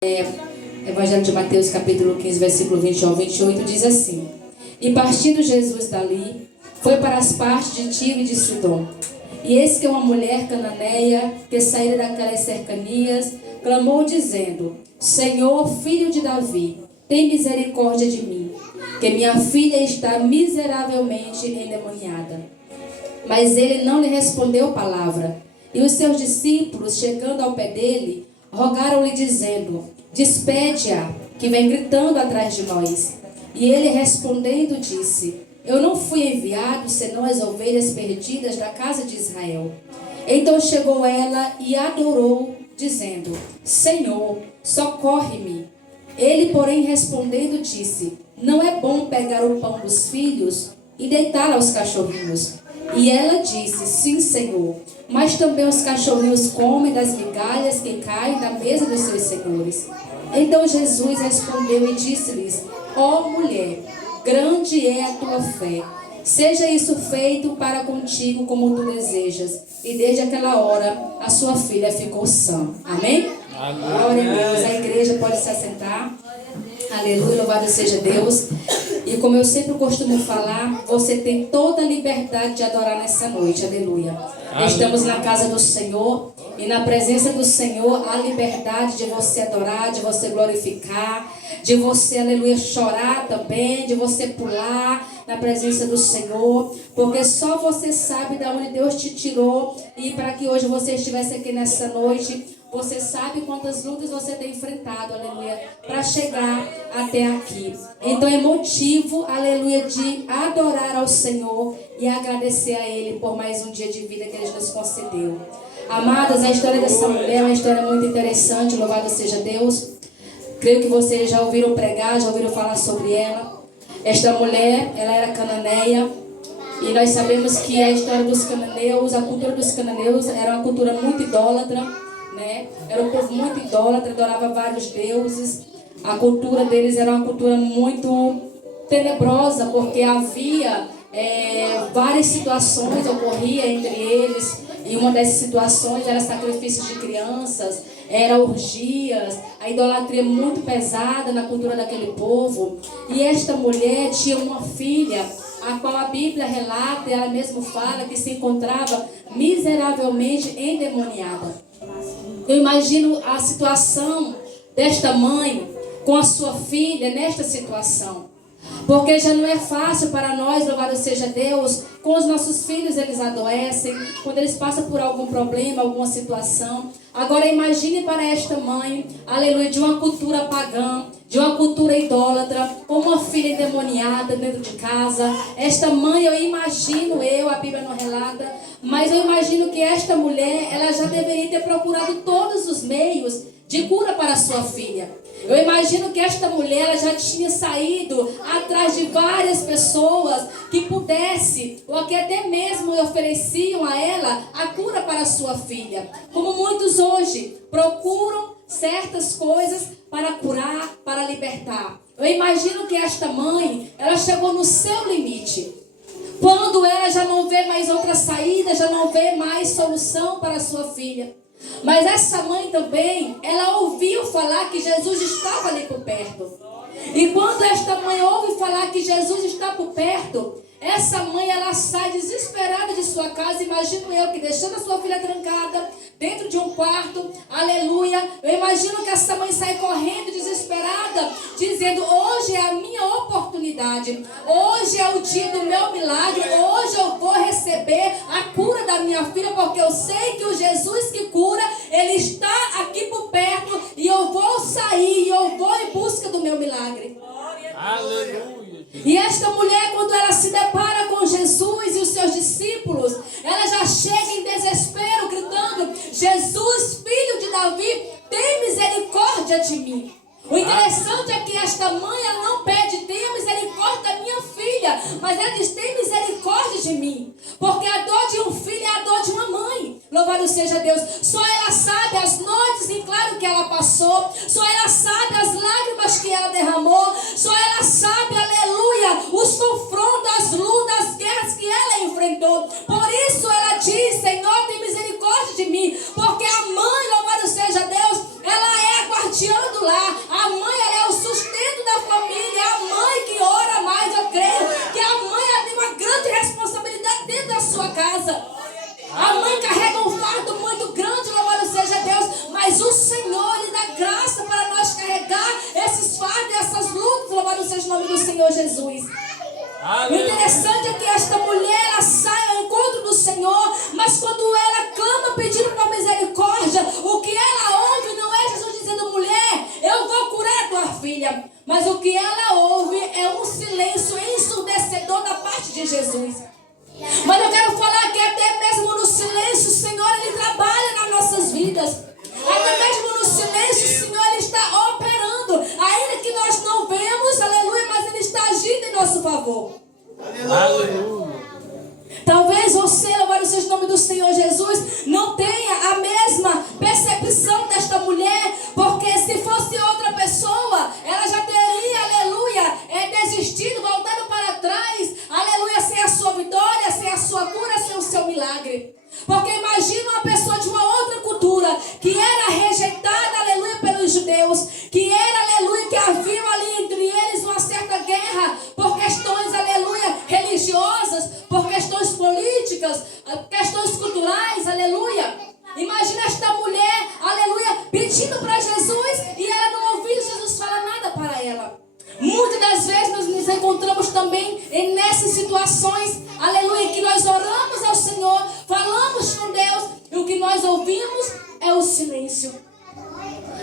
Evangelho de Mateus, capítulo 15, versículo 21 ao 28, diz assim: E partindo Jesus dali, foi para as partes de Tiro e de Sidom. E eis que uma mulher cananeia, que saíra daquelas cercanias, clamou dizendo: Senhor, filho de Davi, tem misericórdia de mim, que minha filha está miseravelmente endemoniada. Mas ele não lhe respondeu palavra. E os seus discípulos, chegando ao pé dele, rogaram-lhe dizendo: Despede-a, que vem gritando atrás de nós. E ele respondendo disse: Eu não fui enviado senão as ovelhas perdidas da casa de Israel. Então chegou ela e adorou, dizendo: Senhor, socorre-me. Ele, porém, respondendo disse: Não é bom pegar o pão dos filhos e deitá-lo aos cachorrinhos. E ela disse: Sim, Senhor, mas também os cachorrinhos comem das migalhas que caem da mesa dos seus senhores. Então Jesus respondeu e disse-lhes: Ó mulher, grande é a tua fé. Seja isso feito para contigo como tu desejas. E desde aquela hora a sua filha ficou sã. Amém? Amém. Glória a Deus. A igreja pode se assentar. Aleluia, louvado seja Deus. E como eu sempre costumo falar, você tem toda a liberdade de adorar nessa noite. Aleluia. Amém. Estamos na casa do Senhor. E na presença do Senhor há liberdade de você adorar, de você glorificar, de você, aleluia, chorar também, de você pular na presença do Senhor, porque só você sabe de onde Deus te tirou. E para que hoje você estivesse aqui nessa noite, você sabe quantas lutas você tem enfrentado, aleluia, para chegar até aqui. Então é motivo, aleluia, de adorar ao Senhor e agradecer a Ele por mais um dia de vida que Ele nos concedeu. Amadas, a história dessa mulher é uma história muito interessante, louvado seja Deus. Creio que vocês já ouviram pregar, já ouviram falar sobre ela. Esta mulher, ela era cananeia. E nós sabemos que a história dos cananeus, a cultura dos cananeus era uma cultura muito idólatra, né? Era um povo muito idólatra, adorava vários deuses. A cultura deles era uma cultura muito tenebrosa, porque havia várias situações ocorriam entre eles. E uma dessas situações era sacrifício de crianças, era orgias, a idolatria muito pesada na cultura daquele povo. E esta mulher tinha uma filha, a qual a Bíblia relata, ela mesma fala que se encontrava miseravelmente endemoniada. Eu imagino a situação desta mãe com a sua filha nesta situação. Porque já não é fácil para nós, louvado seja Deus, com os nossos filhos eles adoecem, quando eles passam por algum problema, alguma situação. Agora imagine para esta mãe, aleluia, de uma cultura pagã, de uma cultura idólatra, com uma filha endemoniada dentro de casa. Esta mãe, a Bíblia não relata, mas eu imagino que esta mulher, ela já deveria ter procurado todos os meios de cura para a sua filha. Eu imagino que esta mulher, ela já tinha saído atrás de várias pessoas que pudesse, ou que até mesmo ofereciam a ela a cura para a sua filha. Como muitos hoje procuram certas coisas para curar, para libertar. Eu imagino que esta mãe, ela chegou no seu limite. Quando ela já não vê mais outra saída, já não vê mais solução para a sua filha. Mas essa mãe também, ela ouviu falar que Jesus estava ali por perto. E quando esta mãe ouve falar que Jesus está por perto, essa mãe, ela sai desesperada de sua casa. Imagino eu que deixando a sua filha trancada dentro de um quarto, aleluia. Eu imagino que essa mãe sai correndo desesperada, dizendo: hoje é a minha oportunidade, hoje é o dia do meu milagre, hoje eu vou receber a cura da minha filha, porque eu sei que o Jesus que cura, ele está aqui por perto, e eu vou sair, e eu vou em busca do meu milagre. Aleluia. E esta mulher, quando ela se depara com Jesus e os seus discípulos, ela já chega em desespero, gritando: Jesus, filho de Davi, tem misericórdia de mim. O interessante é que esta mãe, ela não pede: tenha misericórdia da minha filha, mas ela diz: tem misericórdia de mim. Porque a dor de um filho é a dor de uma mãe. Louvado seja Deus. Só ela sabe as noites em claro que ela passou. Só ela sabe as lágrimas que ela derramou. Só ela sabe, aleluia, os confrontos, as lutas, as guerras que ela enfrentou. Por isso ela diz: Senhor, tem misericórdia de mim. Porque a mãe, louvado seja Deus, ela é a guardiã do lar. nome do Senhor Jesus. O interessante é que esta mulher, ela sai ao encontro do Senhor, mas quando ela clama pedindo para misericórdia, o que ela ouve não é Jesus dizendo: mulher, eu vou curar a tua filha. Mas o que ela ouve é um silêncio ensurdecedor da parte de Jesus. Mas eu quero falar que até mesmo no silêncio, o Senhor, Ele trabalha nas nossas vidas. Até mesmo no silêncio, o Senhor, Ele está operando. Ainda que nós não vemos, aleluia, mas Ele está agindo em nosso favor. Aleluia. Talvez você, louvado seja o nome do Senhor Jesus, não tenha a mesma percepção desta mulher, porque se fosse outra pessoa, ela já teria, aleluia, desistido, voltado para trás, aleluia, sem a sua vitória, sem a sua cura, sem o seu milagre. Porque imagina uma pessoa de uma outra cultura, que era rejeitada, aleluia, pelos judeus, que era, aleluia, que havia ali entre eles uma certa guerra, por questões, aleluia, religiosas, por questões políticas, questões culturais, aleluia. Imagina esta mulher, aleluia, pedindo para Jesus e ela não ouvindo Jesus falar nada para ela. Muitas das vezes nós nos encontramos também nessas situações, aleluia, que nós oramos ao Senhor, falamos com Deus e o que nós ouvimos é o silêncio.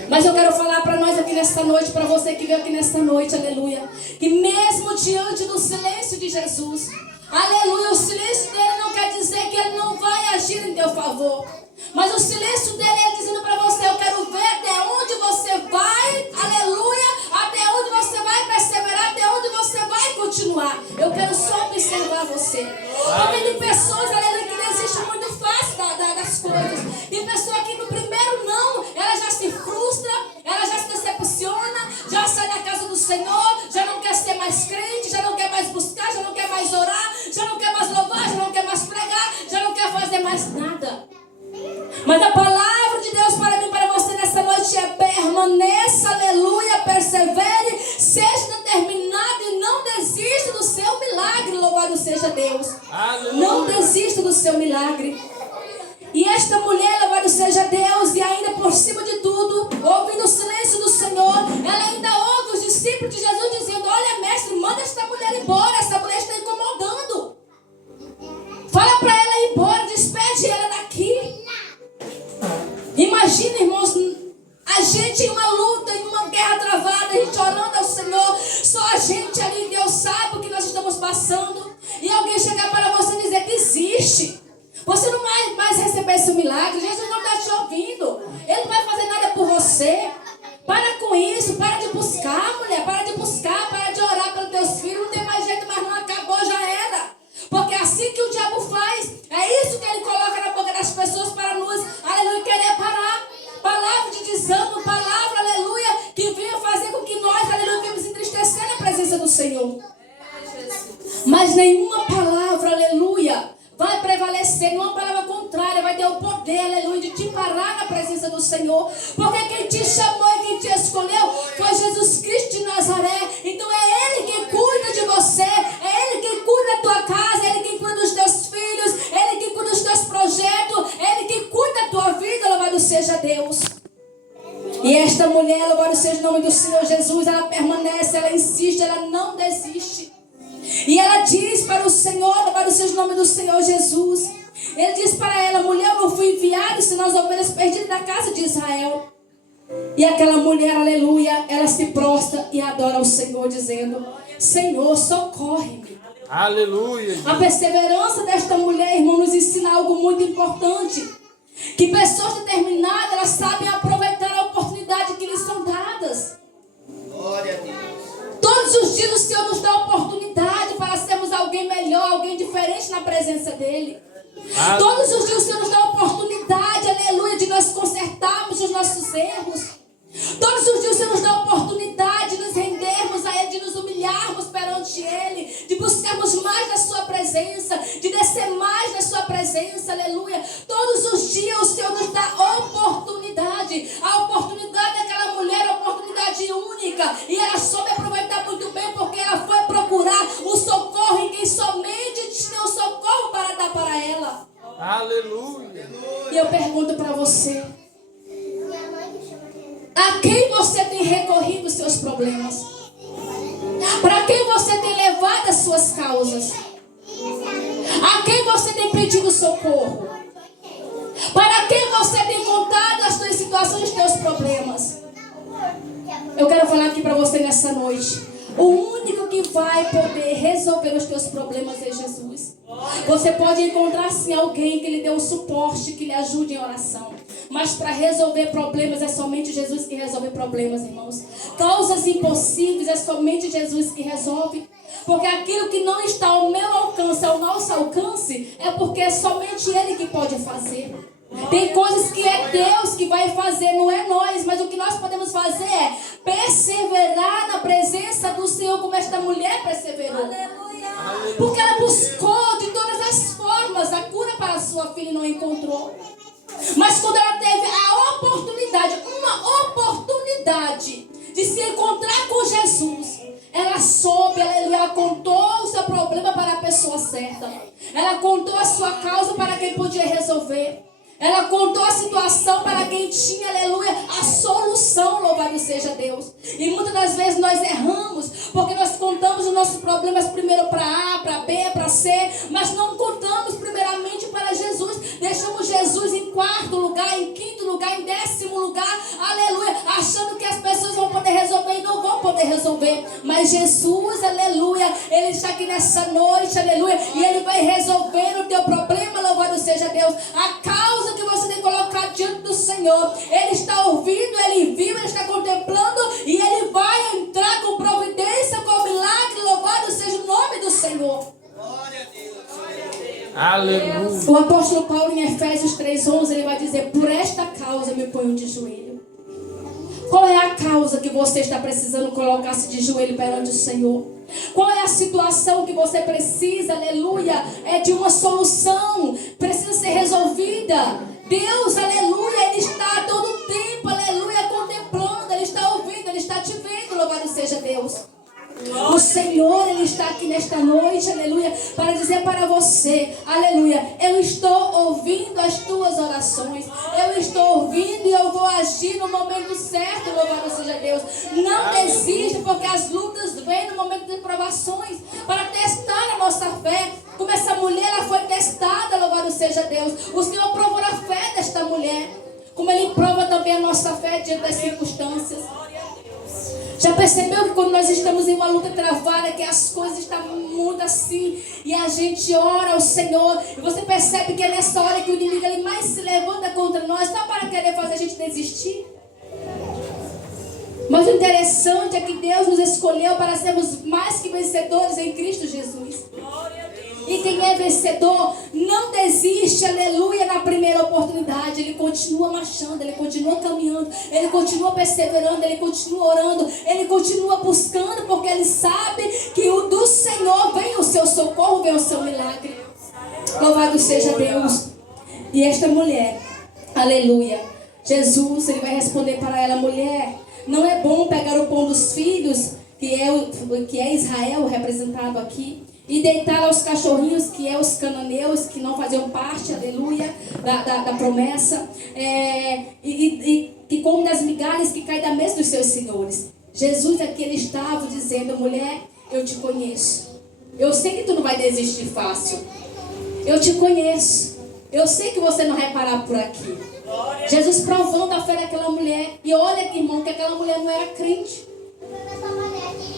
Mas eu quero falar para nós aqui nesta noite, para você que veio aqui nesta noite, aleluia, que mesmo diante do silêncio de Jesus, aleluia, o silêncio dele não quer dizer que ele não vai agir em teu favor. Mas o silêncio dele é dizendo para você: eu quero ver até onde você vai, aleluia, até onde você vai perseverar, até onde você vai continuar. Eu quero só observar você. Porque tem pessoas, aleluia, que desistem muito fácil das coisas. Tem pessoa que no primeiro não, ela já se frustra, ela já se decepciona, já sai da casa do Senhor, já não quer ser mais crente, já não quer mais buscar, já não quer mais orar, já não quer mais louvar, já não quer mais pregar, já não quer fazer mais nada. Mas a palavra de Deus para mim, para você nessa noite é: permaneça, aleluia, persevere, seja determinado e não desista do seu milagre. Louvado seja Deus. Aleluia. Não desista do seu milagre. E esta mulher, louvado seja Deus, e ainda por cima de tudo, ouvindo o silêncio do Senhor, ela ainda ouve os discípulos de Jesus dizendo: olha, mestre, manda esta mulher embora, essa mulher está incomodando. Fala para ela ir embora, despede ela daqui. Imagina, irmãos, a gente em uma luta, em uma guerra travada, a gente orando ao Senhor, só a gente ali, Deus sabe o que nós estamos passando, e alguém chegar para você e dizer: desiste, você não vai mais receber esse milagre, Jesus não está te ouvindo, Ele não vai fazer nada por você. Para com isso, para de buscar, mulher, para de buscar, para de orar pelos teus filhos, não tem mais jeito, mas não acabou, já era. Porque assim que o diabo faz, é isso que ele coloca na boca das pessoas para nos, aleluia, querer parar. Palavra de desânimo, palavra, aleluia, que venha fazer com que nós, aleluia, venhamos entristecer na presença do Senhor. Mas nenhuma palavra, aleluia, vai prevalecer, nenhuma palavra contrária vai ter o poder, aleluia, de te parar na presença do Senhor. Porque quem te chamou e quem te escolheu foi Jesus Cristo de Nazaré. Então é Ele quem cuida de você, é Ele quem cuida da tua casa, é Ele quem cuida dos teus filhos, é Ele quem cuida dos teus projetos, é Ele quem cuida da tua vida, louvado seja Deus. E esta mulher, louvado seja o nome do Senhor Jesus, ela permanece, ela insiste, ela não desiste. E ela diz para o Senhor, louvado seja o nome do Senhor Jesus, Ele diz para ela: mulher, eu não fui enviado senão as ovelhas perdidas da casa de Israel. E aquela mulher, aleluia, ela se prostra e adora o Senhor, dizendo: Senhor, socorre-me. Aleluia. A perseverança desta mulher, irmão, nos ensina algo muito importante. Que pessoas determinadas, elas sabem aproveitar a oportunidade que lhes são dadas. Glória a Deus. Todos os dias o Senhor nos dá oportunidade para sermos alguém melhor, alguém diferente na presença dEle. Todos os dias o Senhor nos dá oportunidade, aleluia, de nós consertarmos os nossos erros. Todos os dias o Senhor nos dá oportunidade de nos rendermos a Ele, de nos humilharmos perante Ele, de buscarmos mais da Sua presença, de descer mais da Sua presença, aleluia. Todos os dias o Senhor nos dá oportunidade. A oportunidade daquela mulher é uma oportunidade única, e ela soube aproveitar muito bem, porque ela foi procurar o socorro em quem somente tinha o socorro para dar para ela. Aleluia. E eu pergunto para você: a quem você tem recorrido os seus problemas? Para quem suas causas? A quem você tem pedido socorro? Para quem você tem contado as suas situações, os teus problemas? Eu quero falar aqui para você nessa noite. O único que vai poder resolver os teus problemas é Jesus. Você pode encontrar sim alguém que lhe dê um suporte, que lhe ajude em oração. Mas para resolver problemas é somente Jesus que resolve problemas, irmãos. Causas impossíveis é somente Jesus que resolve. Porque aquilo que não está ao meu alcance, ao nosso alcance, é porque é somente Ele que pode fazer. Tem coisas que é Deus que vai fazer, não é nós. Mas o que nós podemos fazer é perseverar na presença do Senhor, como esta mulher perseverou. Porque ela buscou de todas as formas a cura para a sua filha e não encontrou. Mas quando ela teve a oportunidade, uma oportunidade de se encontrar com Jesus, ela soube, ela contou o seu problema para a pessoa certa. Ela contou a sua causa para quem podia resolver. Ela contou a situação para quem tinha, aleluia, a solução, louvado seja Deus. E muitas das vezes nós erramos, porque nós contamos os nossos problemas primeiro para A, para B, para C, mas não contamos primeiramente para Jesus. Deixamos Jesus em quarto lugar, em quinto lugar, em 10º lugar, aleluia, achando que as pessoas vão poder resolver e não vão poder resolver. Mas Jesus, aleluia, Ele está aqui nessa noite, aleluia, e Ele vai resolver o teu problema, louvado seja Deus. A causa que você tem colocado diante do Senhor, Ele está ouvindo, Ele viu, Ele está contemplando, e Ele vai entrar com providência, com milagre. Louvado seja o nome do Senhor. Glória a Deus. Aleluia. O apóstolo Paulo em Efésios 3:11, ele vai dizer: por esta causa me ponho de joelho. Qual é a causa que você está precisando colocar-se de joelho perante o Senhor? Qual é a situação que você precisa, aleluia, de uma solução, precisa ser resolvida? Deus, aleluia, Ele está a todo tempo, aleluia, contemplando, Ele está ouvindo, Ele está te vendo, louvado seja Deus. O Senhor, Ele está aqui nesta noite, aleluia, para dizer para você, aleluia, eu estou ouvindo as tuas orações, eu estou ouvindo e eu vou agir no momento certo, louvado seja Deus. Não desista, porque as lutas vêm no momento de provações, para testar a nossa fé. Como essa mulher, ela foi testada, louvado seja Deus. O Senhor provou a fé desta mulher, como Ele prova também a nossa fé diante das circunstâncias. Já percebeu que quando nós estamos em uma luta travada, que as coisas estão muito assim, e a gente ora ao Senhor, e você percebe que é nessa hora que o inimigo ele mais se levanta contra nós, só para querer fazer a gente desistir? Mas o interessante é que Deus nos escolheu para sermos mais que vencedores em Cristo Jesus. E quem é vencedor não desiste, aleluia, na primeira oportunidade. Ele continua marchando, ele continua caminhando, ele continua perseverando, ele continua orando, ele continua buscando, porque ele sabe que o do Senhor vem o seu socorro, vem o seu milagre. Louvado seja Deus. E esta mulher, aleluia, Jesus, ele vai responder para ela: mulher, não é bom pegar o pão dos filhos, que é Israel representado aqui, e deitar aos cachorrinhos, que é os cananeus, que não faziam parte, aleluia, da promessa, e que comem das migalhas que caem da mesa dos seus senhores. Jesus aqui, ele estava dizendo: mulher, eu te conheço, eu sei que tu não vai desistir fácil, eu te conheço, eu sei que você não vai parar por aqui. Jesus provando a fé daquela mulher. E olha aqui, irmão, que aquela mulher não era crente.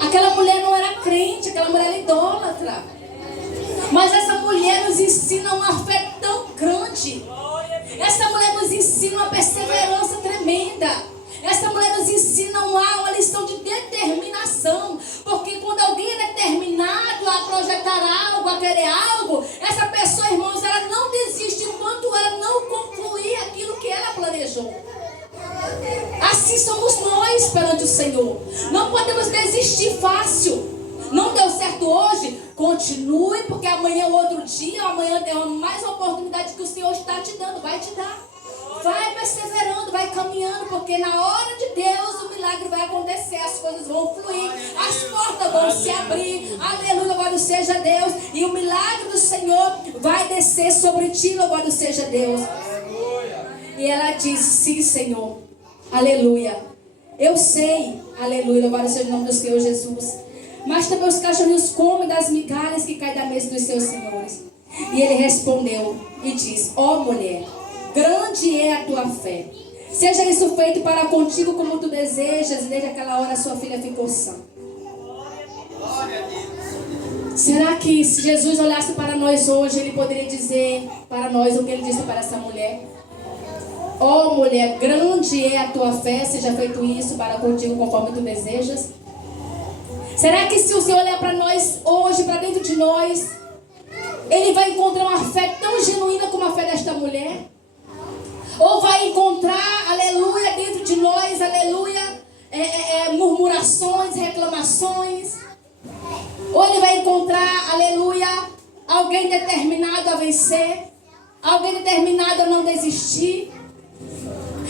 Aquela mulher não era crente, aquela mulher era idólatra. Mas essa mulher nos ensina uma fé tão grande. Essa mulher nos ensina uma perseverança tremenda. Essa mulher nos ensina uma lição de determinação. Porque quando alguém é determinado a projetar algo, a querer algo, essa pessoa, irmãos, ela não desiste enquanto ela não concluir aquilo que ela planejou. Assim somos nós perante o Senhor. Não podemos desistir fácil. Não deu certo hoje? Continue, porque amanhã é outro dia, amanhã é mais uma oportunidade que o Senhor está te dando, vai te dar. Vai perseverando, vai caminhando, porque na hora de Deus o milagre vai acontecer, as coisas vão fluir, as portas vão se abrir, aleluia, louvado seja Deus, e o milagre do Senhor vai descer sobre ti, louvado seja Deus. E ela disse: sim, Senhor, aleluia, eu sei, aleluia, louvado seja o nome do Senhor Jesus, mas também os cachorrinhos comem das migalhas que caem da mesa dos seus senhores. E ele respondeu e disse: ó mulher, grande é a tua fé. Seja isso feito para contigo como tu desejas. E desde aquela hora sua filha ficou sã. Será que se Jesus olhasse para nós hoje, ele poderia dizer para nós o que ele disse para essa mulher? Ó mulher, grande é a tua fé, seja feito isso para contigo conforme tu desejas. Será que se o Senhor olhar para nós hoje, para dentro de nós, ele vai encontrar uma fé tão genuína como a fé desta mulher? Ou vai encontrar, aleluia, dentro de nós, aleluia, murmurações, reclamações? Ou ele vai encontrar, aleluia, alguém determinado a vencer, alguém determinado a não desistir?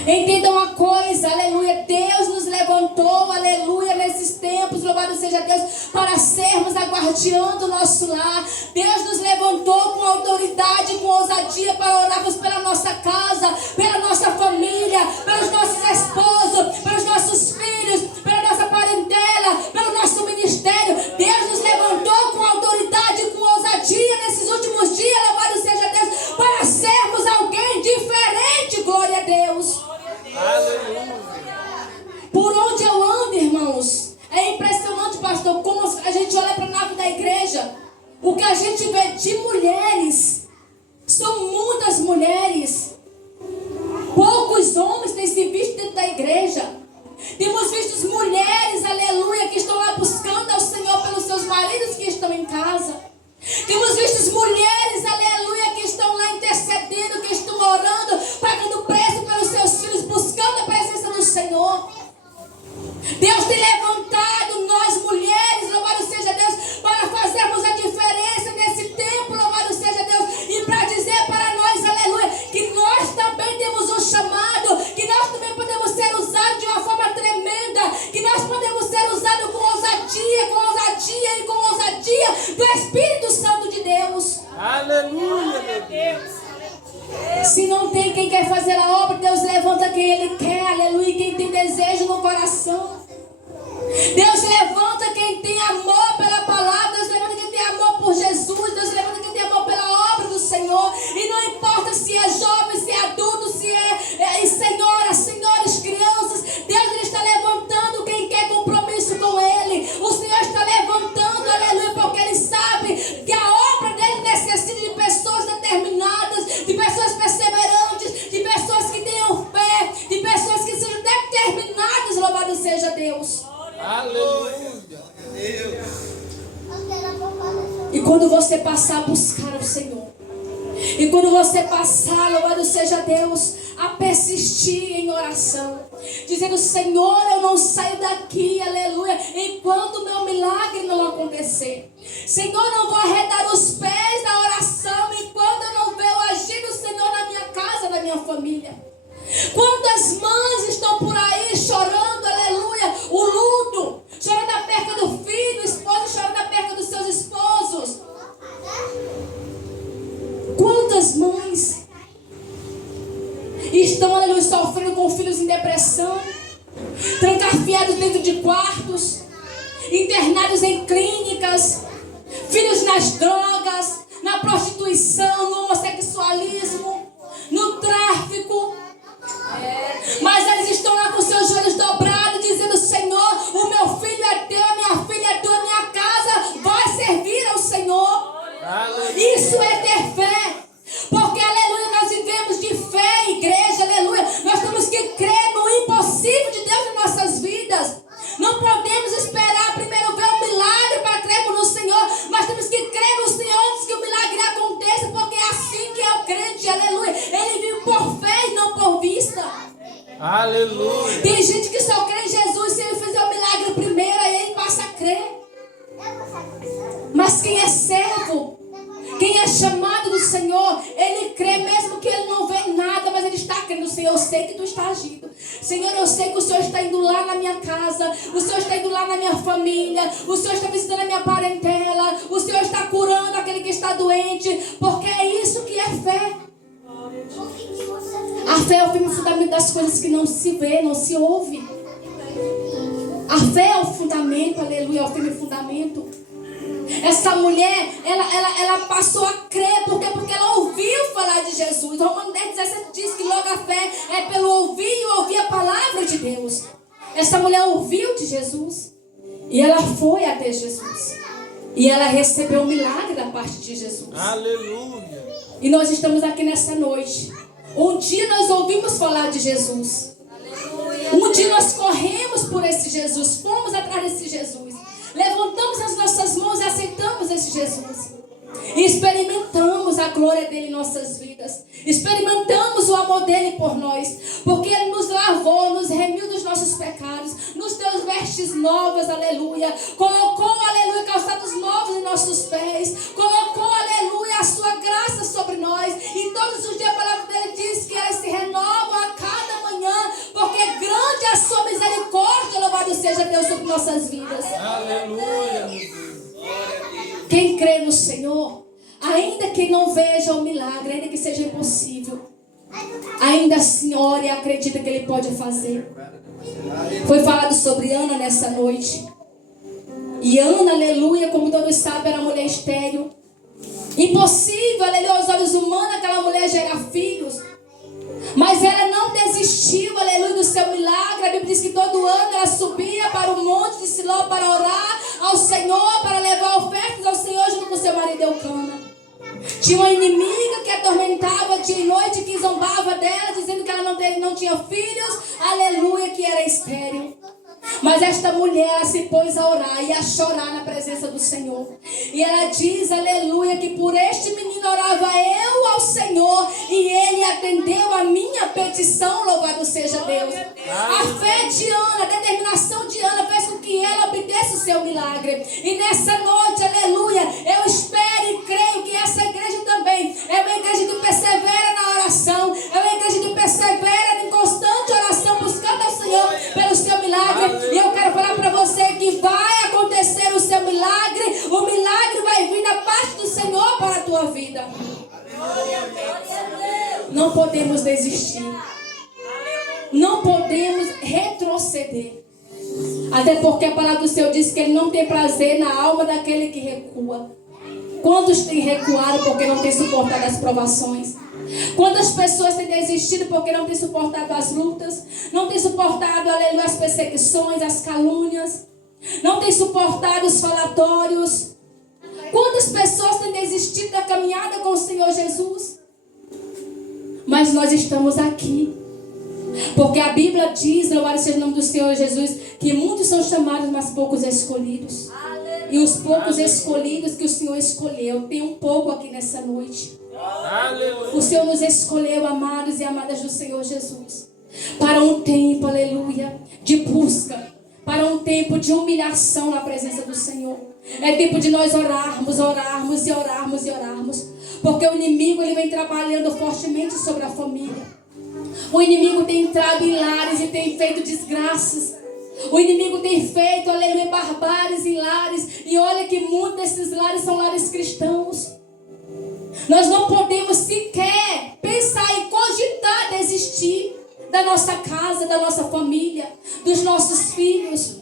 Entendam uma coisa, aleluia, Deus nos levantou, aleluia, nesses tempos, louvado seja Deus, para sermos a guardiã do nosso lar. Deus nos levantou com autoridade, com ousadia, para orarmos pela nossa casa, pela nossa família, pelos nossos esposos, pelos nossos filhos, pela nossa parentela, pelo nosso ministério. Deus nos levantou com autoridade, com ousadia nesses últimos dias, louvado seja Deus, para sermos alguém diferente, glória a Deus. Aleluia. Por onde eu ando, irmãos, é impressionante, pastor, como a gente olha para a nave da igreja. O que a gente vê de mulheres, são muitas mulheres. Poucos homens têm se visto dentro da igreja. Temos visto mulheres, aleluia, que estão lá buscando ao Senhor pelos seus maridos que estão em casa. Temos visto mulheres, aleluia, que estão lá intercedendo, que estão orando, pagando preço pelos seus filhos, buscando a presença do Senhor. Deus tem levantado nós mulheres, louvado seja Deus, para fazermos a diferença nesse tempo, louvado seja Deus, e para dizer para nós, aleluia, que nós também temos um chamado, que nós também podemos ser usados de uma forma tremenda, que nós podemos ser usados com ousadia e com ousadia do Espírito Santo de Deus. Aleluia, meu Deus. Se não tem quem quer fazer a obra, Deus levanta quem Ele quer, aleluia, quem tem desejo no coração. Deus levanta quem tem amor pela palavra, Deus levanta quem tem amor por Jesus, Deus levanta quem tem amor pela obra do Senhor. E não importa se é jovem, se é adulto, se é senhoras, crianças, Deus ele está levantando quem quer compromisso com Ele. O Senhor está levantando, aleluia, porque Ele sabe que a obra dele necessita de pessoas determinadas, de pessoas perseverantes, de pessoas que tenham fé, de pessoas que sejam determinadas, louvado seja Deus. Aleluia. E quando você passar a buscar o Senhor, e quando você passar, louvado seja Deus, a persistir em oração, dizendo: Senhor, eu não saio daqui, aleluia, enquanto o meu milagre não acontecer. Senhor, eu não vou arredar os pés da oração enquanto eu não ver o agir do Senhor na minha casa, na minha família. Quantas mães estão por aí chorando, aleluia, o luto, chorando a perca do filho, esposo, chorando a perca dos seus esposos. Quantas mães estão, aleluia, sofrendo com filhos em depressão, trancafiados dentro de quartos, internados em clínicas, filhos nas drogas, na prostituição, no homossexualismo, no tráfico. Mas eles estão lá com seus joelhos dobrados, dizendo: Senhor, o meu filho é teu, a minha filha é tua, a minha casa vai servir ao Senhor. Aleluia. Isso é ter fé. Porque, aleluia, nós vivemos de fé, igreja, aleluia. Nós temos que crer no impossível de Deus em nossas vidas. Não podemos esperar primeiro ver um milagre para crermos no Senhor, mas temos que crer no Senhor antes que o milagre aconteça, porque é assim que é o crente, aleluia. Ele vive por fé e não por vista. Aleluia. Tem gente que só crê em Jesus se ele fizer o milagre primeiro, aí ele passa a crer. Mas quem é servo, quem é chamado do Senhor, ele crê mesmo que ele não vê nada, mas ele está crendo. Senhor, eu sei que tu está agindo. Senhor, eu sei que o Senhor está indo lá na minha casa, o Senhor está indo lá na minha família, o Senhor está visitando a minha parentela, o Senhor está curando aquele que está doente, porque é isso que é fé. A fé é o firme fundamento das coisas que não se vê, não se ouve. A fé é o fundamento, aleluia, é o firme fundamento. Essa mulher, ela passou a crer, porque ela ouviu falar de Jesus. Romanos 10:17 diz que logo a fé é pelo ouvir e ouvir a palavra de Deus. Essa mulher ouviu de Jesus e ela foi até Jesus. E ela recebeu um milagre da parte de Jesus. Aleluia. E nós estamos aqui nessa noite. Um dia nós ouvimos falar de Jesus. Um dia nós corremos por esse Jesus, fomos atrás desse Jesus. Levantamos as nossas mãos e aceitamos esse Jesus. E experimentamos a glória dele em nossas vidas. Experimentamos o amor dele por nós. Porque ele nos lavou, nos remiu dos nossos pecados. Nos deu vestes novas, aleluia. Colocou, aleluia, calçados novos em nossos pés. Colocou, aleluia, a sua graça sobre nós. E todos os dias a palavra dele diz que elas se renovam a cada manhã. Porque grande é a sua misericórdia, louvado seja Deus, sobre nossas vidas. Aleluia, meu Deus. Quem crê no Senhor, ainda que não veja o milagre, ainda que seja impossível, ainda assim ora e acredita que Ele pode fazer. Foi falado sobre Ana nessa noite. E Ana, aleluia, como todos sabem, era mulher estéril. Impossível, aleluia, aos olhos humanos, aquela mulher gerar filhos. Mas ela não desistiu, aleluia, do seu milagre. A Bíblia diz que todo ano ela subia para o monte de Siló para orar ao Senhor, para levar ofertas ao Senhor junto com seu marido Eucana. Tinha uma inimiga que atormentava dia e noite, que zombava dela, dizendo que ela não tinha filhos, aleluia, que era estéril. Mas esta mulher se pôs a orar e a chorar na presença do Senhor. E ela diz, aleluia, que por este menino orava eu ao Senhor e ele atendeu a minha petição, louvado seja Deus. A fé de Ana, a determinação de Ana fez com que ela obtesse o seu milagre. E nessa noite, aleluia, eu espero e creio que essa igreja também é uma igreja que persevera na oração, é uma igreja que persevera em constante oração, buscando ao Senhor pelo seu milagre. E eu quero falar para você que vai acontecer o seu milagre. O milagre vai vir da parte do Senhor para a tua vida. Não podemos desistir. Não podemos retroceder. Até porque a palavra do Senhor diz que Ele não tem prazer na alma daquele que recua. Quantos têm recuado porque não têm suportado as provações? Quantas pessoas têm desistido porque não têm suportado as lutas? Não têm suportado, aleluia, as perseguições, as calúnias? Não têm suportado os falatórios? Quantas pessoas têm desistido da caminhada com o Senhor Jesus? Mas nós estamos aqui. Porque a Bíblia diz, louvado seja o nome do Senhor Jesus, que muitos são chamados, mas poucos escolhidos. E os poucos escolhidos que o Senhor escolheu, tem um pouco aqui nessa noite. O Senhor nos escolheu, amados e amadas do Senhor Jesus, para um tempo, aleluia, de busca, para um tempo de humilhação na presença do Senhor. É tempo de nós orarmos, orarmos e orarmos e orarmos, porque o inimigo ele vem trabalhando fortemente sobre a família. O inimigo tem entrado em lares e tem feito desgraças. O inimigo tem feito, aleluia, barbáries em lares. E olha que muitos desses lares são lares cristãos. Nós não podemos sequer pensar e cogitar desistir da nossa casa, da nossa família, dos nossos filhos.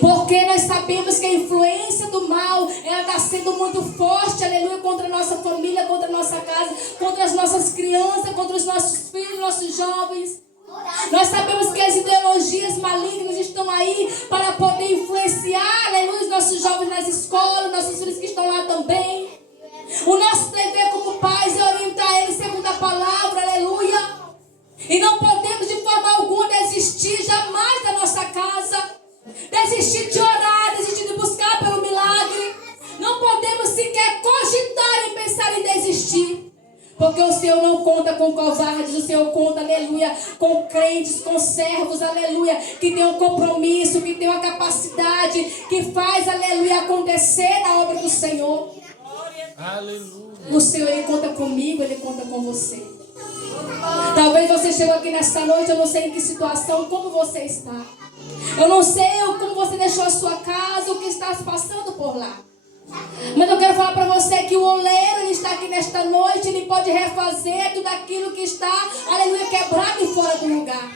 Porque nós sabemos que a influência do mal, ela está sendo muito forte, aleluia, contra a nossa família, contra a nossa casa, contra as nossas crianças, contra os nossos filhos, nossos jovens. Nós sabemos que as ideologias malignas estão aí para poder influenciar, aleluia, os nossos jovens nas escolas, nossos filhos que estão lá também. O nosso dever como pais é orientar eles segundo a palavra, aleluia. E não podemos de forma alguma desistir jamais da nossa casa. Desistir de orar, desistir de buscar pelo milagre. Não podemos sequer cogitar em pensar em desistir. Porque o Senhor não conta com covardes, o Senhor conta, aleluia, com crentes, com servos, aleluia, que tem um compromisso, que tem uma capacidade, que faz, aleluia, acontecer na obra do Senhor. Aleluia. O Senhor, Ele conta comigo, Ele conta com você. Talvez você chegou aqui nesta noite, eu não sei em que situação, como você está. Eu não sei como você deixou a sua casa, o que está se passando por lá. Mas eu quero falar para você que o oleiro, ele está aqui nesta noite, ele pode refazer tudo aquilo que está, aleluia, quebrado e fora do lugar.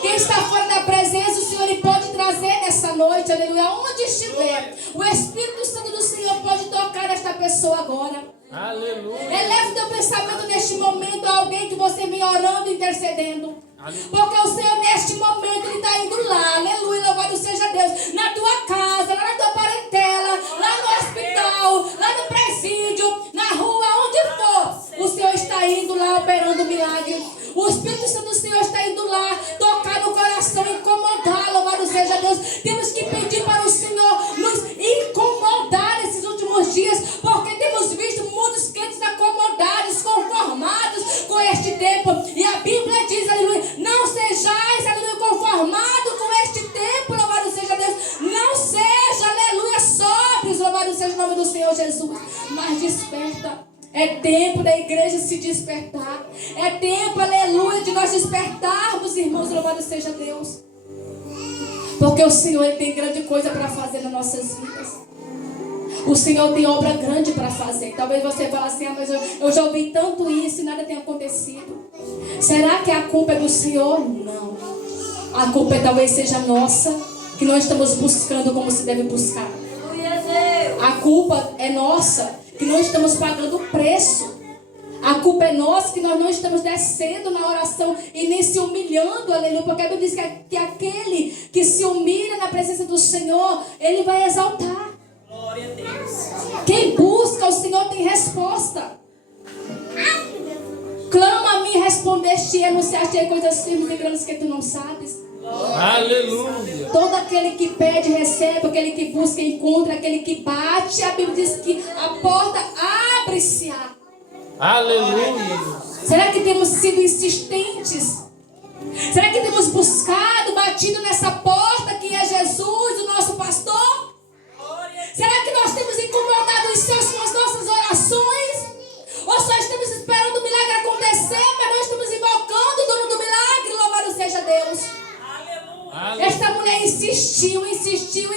Quem está fora da presença, o Senhor, ele pode trazer nessa noite, aleluia, onde estiver, o Espírito Santo do Senhor pode tocar esta pessoa agora. Aleluia. Eleve teu pensamento neste momento a alguém que você vem orando, intercedendo. Aleluia. Porque o Senhor neste momento Ele está indo lá, aleluia, louvado seja Deus, na tua casa, lá na tua parentela, lá no hospital, lá no presídio, na rua, onde for, o Senhor está indo lá operando o milagre. O Espírito Santo do Senhor está indo lá, tocar no coração, incomodar, louvado seja Deus. Temos que pedir para o Senhor nos incomodar nesses últimos dias, porque temos visto muitos crentes acomodados, conformados com este tempo. E a Bíblia diz, aleluia, não sejais, aleluia, conformados com este tempo, louvado seja Deus. Não seja, aleluia, sóbrios, louvado seja o nome do Senhor Jesus. Mas desperta. É tempo da igreja se despertar. É tempo, aleluia, de nós despertarmos, irmãos, louvado seja Deus. Porque o Senhor Ele tem grande coisa para fazer nas nossas vidas. O Senhor tem obra grande para fazer. Talvez você fale assim, mas eu já ouvi tanto isso e nada tem acontecido. Será que a culpa é do Senhor? Não. A culpa talvez seja nossa, que nós estamos buscando como se deve buscar. A culpa é nossa, que não estamos pagando o preço. A culpa é nossa, que nós não estamos descendo na oração e nem se humilhando, aleluia. Porque a Bíblia diz que aquele que se humilha na presença do Senhor, Ele vai exaltar. Glória a Deus. Quem busca o Senhor tem resposta. Clama a mim, respondeste e anunciaste coisas firmes e grandes que tu não sabes. Aleluia. Todo aquele que pede, recebe. Aquele que busca, encontra. Aquele que bate, a Bíblia diz que a porta abre-se-á. Aleluia. Será que temos sido insistentes? Será que temos buscado, batido nessa porta que é Jesus, o nosso pastor? Será que nós temos incomodado os céus com as nossas orações? Ou só estamos esperando o milagre acontecer, mas não estamos invocando o dono do milagre? Louvado seja Deus. Aleluia. Esta mulher insistiu e insistiu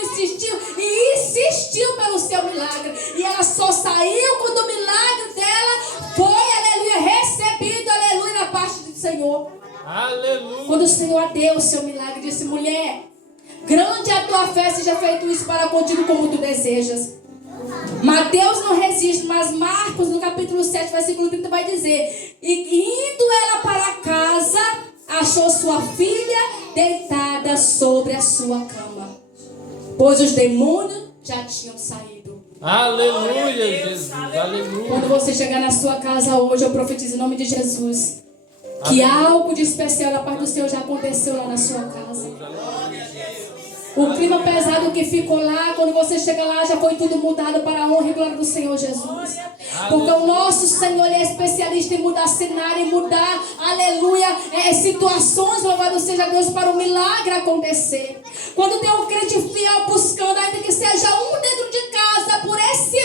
pelo seu milagre. E ela só saiu quando o milagre dela foi, aleluia, recebido, aleluia, na parte do Senhor. Aleluia. Quando o Senhor deu o seu milagre, disse, mulher, grande é a tua fé, seja feito isso para contigo como tu desejas. Mateus não resiste, mas Marcos, no capítulo 7, versículo 30, vai dizer, e indo ela para casa, achou sua filha deitada sobre a sua cama, pois os demônios já tinham saído. Aleluia, Jesus. Aleluia. Quando você chegar na sua casa hoje, eu profetizo em nome de Jesus, que algo de especial da parte do Senhor já aconteceu lá na sua casa. O clima pesado que ficou lá, quando você chega lá, já foi tudo mudado para a honra e glória do Senhor Jesus. Porque o nosso Senhor é especialista em mudar cenário, em mudar, aleluia, situações, louvado seja Deus, para o milagre acontecer. Quando tem um crente fiel buscando, ainda que seja um dentro de casa, por esse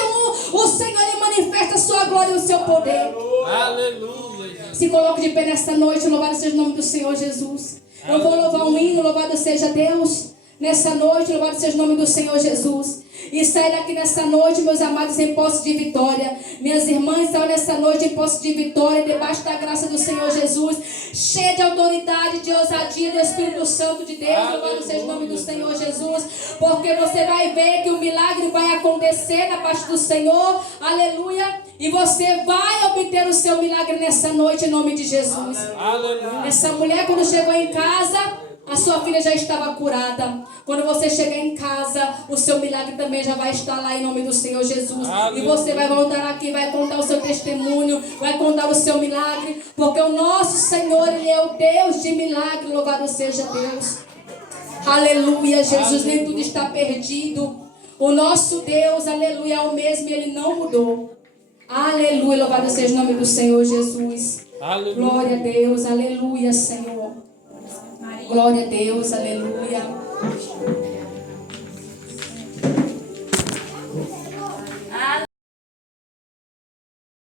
o Senhor Ele manifesta a sua glória e o seu poder. Aleluia. Se coloque de pé nesta noite, louvado seja o nome do Senhor Jesus. Eu vou louvar um hino, louvado seja Deus. Nessa noite, louvado seja o nome do Senhor Jesus. E sair daqui nessa noite, meus amados, em posse de vitória. Minhas irmãs estão nessa noite em posse de vitória, debaixo da graça do Senhor Jesus, cheia de autoridade, de ousadia do Espírito Santo de Deus. Louvado seja o nome do Senhor Jesus. Porque você vai ver que o milagre vai acontecer da parte do Senhor. Aleluia. E você vai obter o seu milagre nessa noite em nome de Jesus. Aleluia. Essa mulher, quando chegou em casa, a sua filha já estava curada. Quando você chegar em casa, o seu milagre também já vai estar lá em nome do Senhor Jesus. Aleluia. E você vai voltar aqui, vai contar o seu testemunho, vai contar o seu milagre. Porque o nosso Senhor, Ele é o Deus de milagre. Louvado seja Deus. Aleluia, Jesus. Aleluia. Nem tudo está perdido. O nosso Deus, aleluia, é o mesmo e Ele não mudou. Aleluia, louvado seja o nome do Senhor Jesus. Aleluia. Glória a Deus, aleluia, Senhor. Glória a Deus, aleluia.